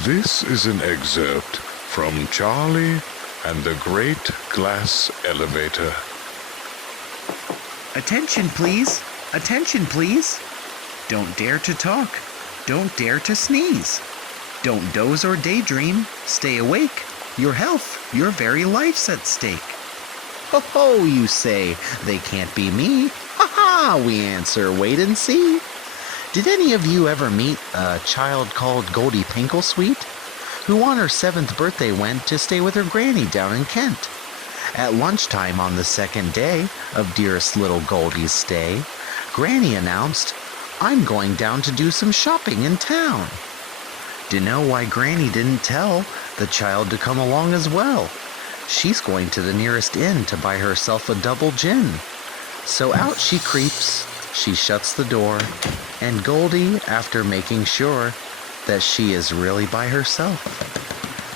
This is an excerpt from Charlie and the Great Glass Elevator. Attention, please. Attention, please. Don't dare to talk. Don't dare to sneeze. Don't doze or daydream. Stay awake. Your health, your very life's at stake. Ho ho, you say, they can't be me. Ha ha, we answer, wait and see. Did any of you ever meet a child called Goldie Pinklesweet, who on her 7th birthday went to stay with her granny down in Kent? At lunchtime on the second day of dearest little Goldie's stay, Granny announced, "I'm going down to do some shopping in town." Dunno why Granny didn't tell the child to come along as well. She's going to the nearest inn to buy herself a double gin. So out she creeps, she shuts the door, and Goldie, after making sure that she is really by herself,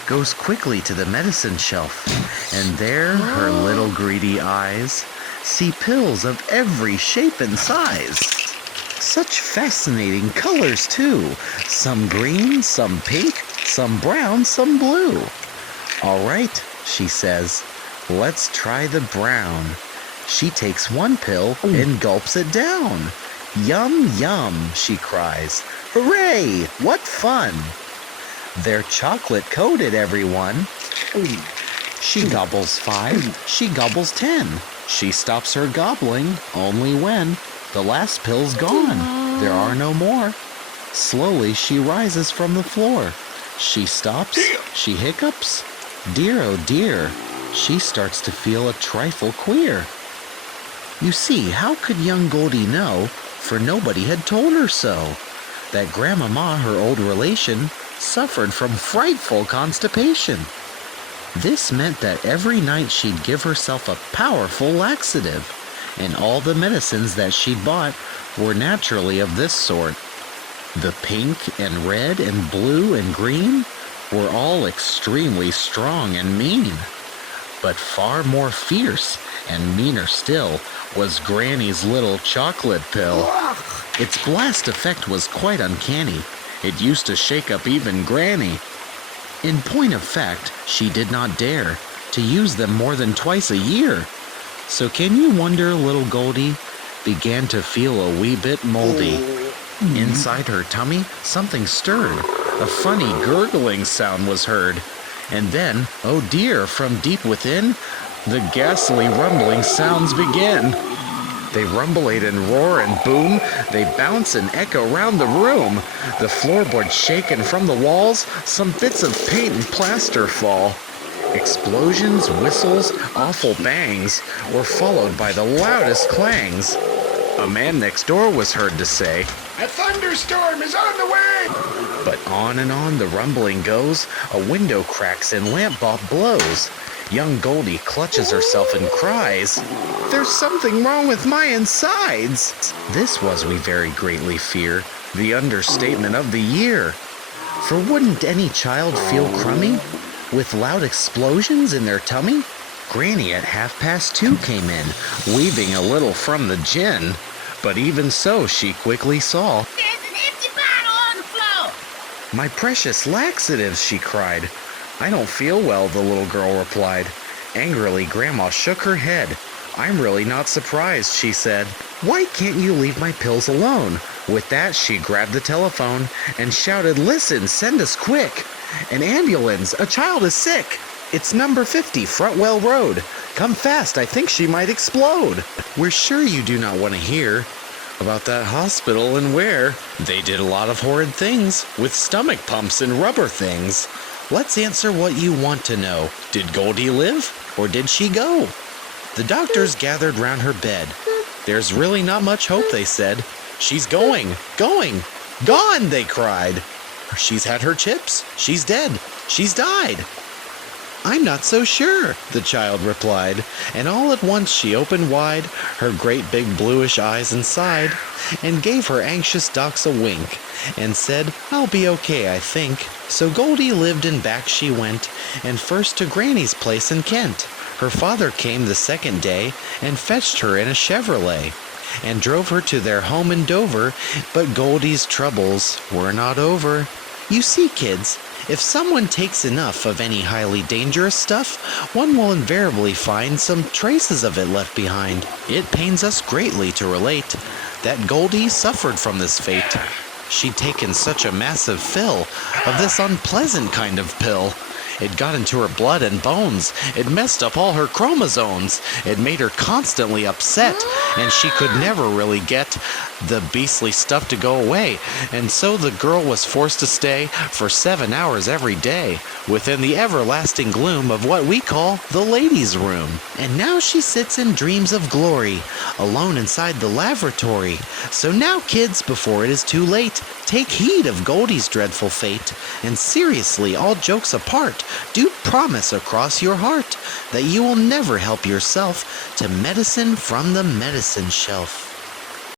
goes quickly to the medicine shelf, and there her little greedy eyes see pills of every shape and size. Such fascinating colors too, some green, some pink, some brown, some blue. "All right," she says, "let's try the brown." She takes one pill and gulps it down. "Yum, yum," she cries. "Hooray, what fun!" They're chocolate-coated, everyone. She gobbles 5, she gobbles 10. She stops her gobbling only when the last pill's gone. There are no more. Slowly she rises from the floor. She stops, she hiccups. Dear, oh dear, she starts to feel a trifle queer. You see, how could young Goldie know, for nobody had told her so, that Grandmama, her old relation, suffered from frightful constipation. This meant that every night she'd give herself a powerful laxative, and all the medicines that she'd bought were naturally of this sort. The pink and red and blue and green were all extremely strong and mean, but far more fierce and meaner still was Granny's little chocolate pill. Its blast effect was quite uncanny. It used to shake up even Granny. In point of fact, she did not dare to use them more than twice a year. So can you wonder little Goldie began to feel a wee bit moldy. Inside her tummy, something stirred. A funny gurgling sound was heard. And then, oh dear, from deep within, the ghastly rumbling sounds begin. They rumblate and roar and boom. They bounce and echo round the room. The floorboards shake, and from the walls some bits of paint and plaster fall. Explosions, whistles, awful bangs were followed by the loudest clangs. A man next door was heard to say, "A thunderstorm is on the way!" But on and on the rumbling goes. A window cracks and lamp bulb blows. Young Goldie clutches herself and cries, "There's something wrong with my insides!" This was, we very greatly fear, the understatement of the year. For wouldn't any child feel crummy with loud explosions in their tummy? Granny at 2:30 came in, weaving a little from the gin. But even so, she quickly saw, "There's an empty bottle on the floor!" "My precious laxatives," she cried. "I don't feel well," the little girl replied. Angrily, Grandma shook her head. "I'm really not surprised," she said. "Why can't you leave my pills alone?" With that, she grabbed the telephone and shouted, "Listen, send us quick! An ambulance! A child is sick! It's number 50, Frontwell Road. Come fast, I think she might explode." We're sure you do not want to hear about that hospital and where they did a lot of horrid things with stomach pumps and rubber things. Let's answer what you want to know. Did Goldie live, or did she go? The doctors gathered round her bed. There's really not much hope, they said. She's going, gone, they cried. She's had her chips, she's dead, she's died. I'm not so sure, the child replied, and all at once she opened wide her great big bluish eyes and sighed, and gave her anxious docs a wink, and said, I'll be okay, I think. So Goldie lived and back she went, and first to Granny's place in Kent. Her father came the second day, and fetched her in a Chevrolet, and drove her to their home in Dover, but Goldie's troubles were not over. You see, kids, if someone takes enough of any highly dangerous stuff, one will invariably find some traces of it left behind. It pains us greatly to relate that Goldie suffered from this fate. She'd taken such a massive fill of this unpleasant kind of pill. It got into her blood and bones. It messed up all her chromosomes. It made her constantly upset, and she could never really get the beastly stuff to go away. And so the girl was forced to stay for 7 hours every day within the everlasting gloom of what we call the ladies' room. And now she sits and dreams of glory, alone inside the lavatory. So now, kids, before it is too late, take heed of Goldie's dreadful fate. And seriously, all jokes apart, do promise across your heart that you will never help yourself to medicine from the medicine shelf.